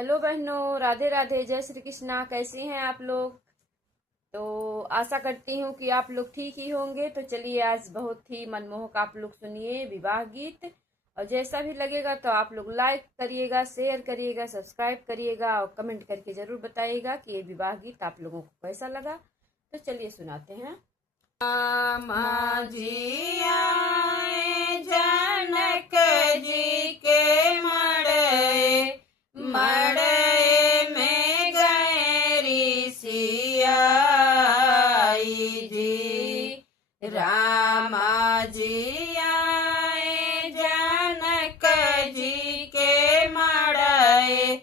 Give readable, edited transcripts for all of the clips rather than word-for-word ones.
Hello बहनों, राधे राधे, जय श्री कृष्णा। कैसी हैं आप लोग? तो आशा करती हूँ कि आप लोग ठीक ही होंगे। तो चलिए, आज बहुत ही मनमोहक आप लोग सुनिए विवाह गीत। और जैसा भी लगेगा तो आप लोग लाइक करिएगा, शेयर करिएगा, सब्सक्राइब करिएगा और कमेंट करके जरूर बताइएगा कि ये विवाह गीत आप लोगों को कैसा लगा। तो चलिए सुनाते हैं। माझी आए जनक जी के मड़े मड़े में गए ऋषि आई जी। रामा जी आए जनक जी के मड़े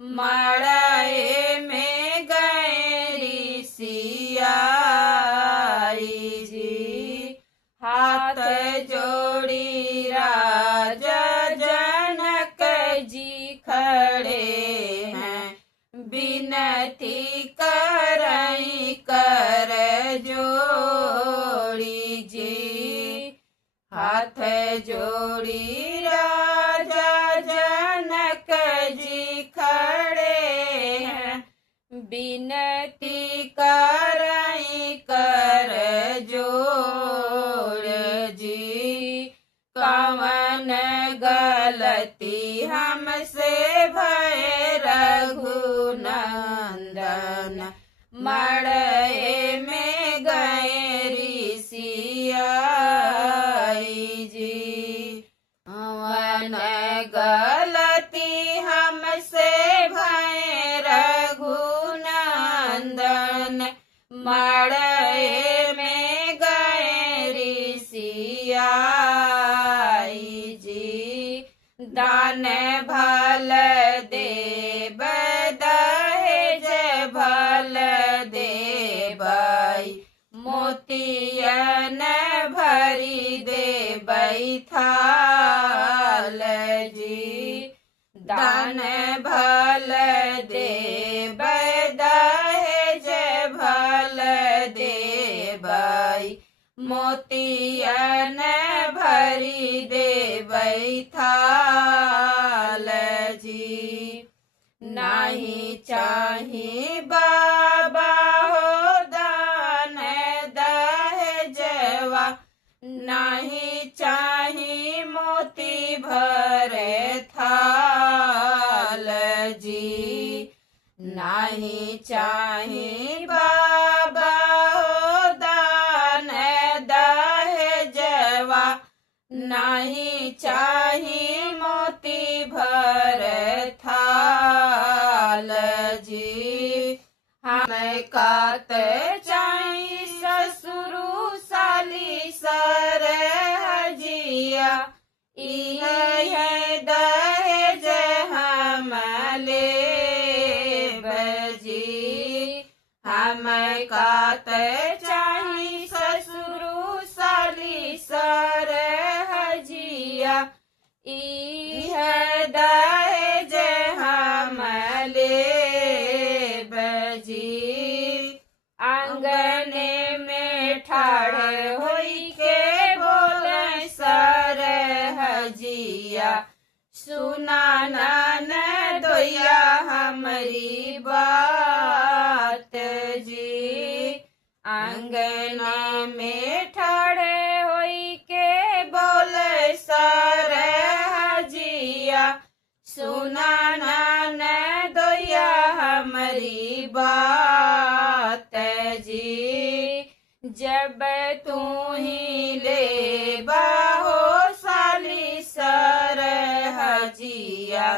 मड़े में गए ऋषि आई जी। हाथ जोड़ी राजा जनक जी खड़े हैं, विनती करई कर जोड़ी जी। हाथ जोड़ी राजा जनक जी खड़े हैं, विनती करई कर जोड़ जी। कवन गलती हमसे भय रघुनंदन, मड़े में गए ऋषि आई जी। कवन गलती हमसे भय रघुनंदन, मड़े में गए ऋषि आई जी। दान भल देव दहेज भल देवई, मोतियन भरी देवई थाल जी। दान भल देव दहेज भल देवई, मोतियन भरी देवई थाल जी। नहीं चाही बाबा हो दान दहेजवा, नहीं चाही मोती भरे थाल जी। नहीं चाही बाबा हो दान दहेजवा, नहीं चाही मोती भरे थाल जी। हमें कात चाही ससुरु साली सर हजिया, इहे दहेज हम लेब जी। हमें कात चाही ससुरु साली सर हजिया, इहे दहेज हम लेब जी। आंगने में ठाढ़ होई के बोले सर हजिया, सुना नन दोया हमारी बात जी। आंगने में ठाढ़े होई के बोले सर हजिया, सुना नन दोया हमारी बात जी। जब तू ही ले बाहो साली सर हजिया,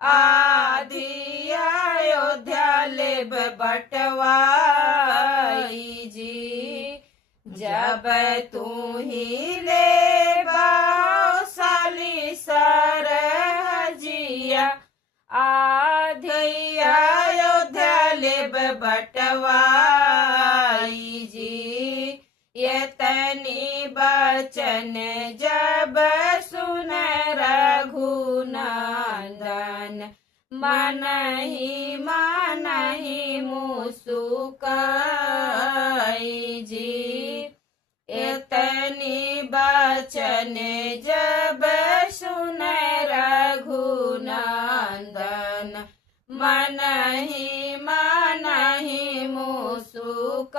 आधी अयोध्या लेब बटवाई जी। जब तू ही ले बाहो साली सर हजिया, आधी अयोध्या लेब बटवाई जी। ये तनी बचन जब सुन रघुनंदन, मन ही मुसुकाई जी। इतनी बचन जब सुन रघुनंदन, मनहि मनहि मुसुक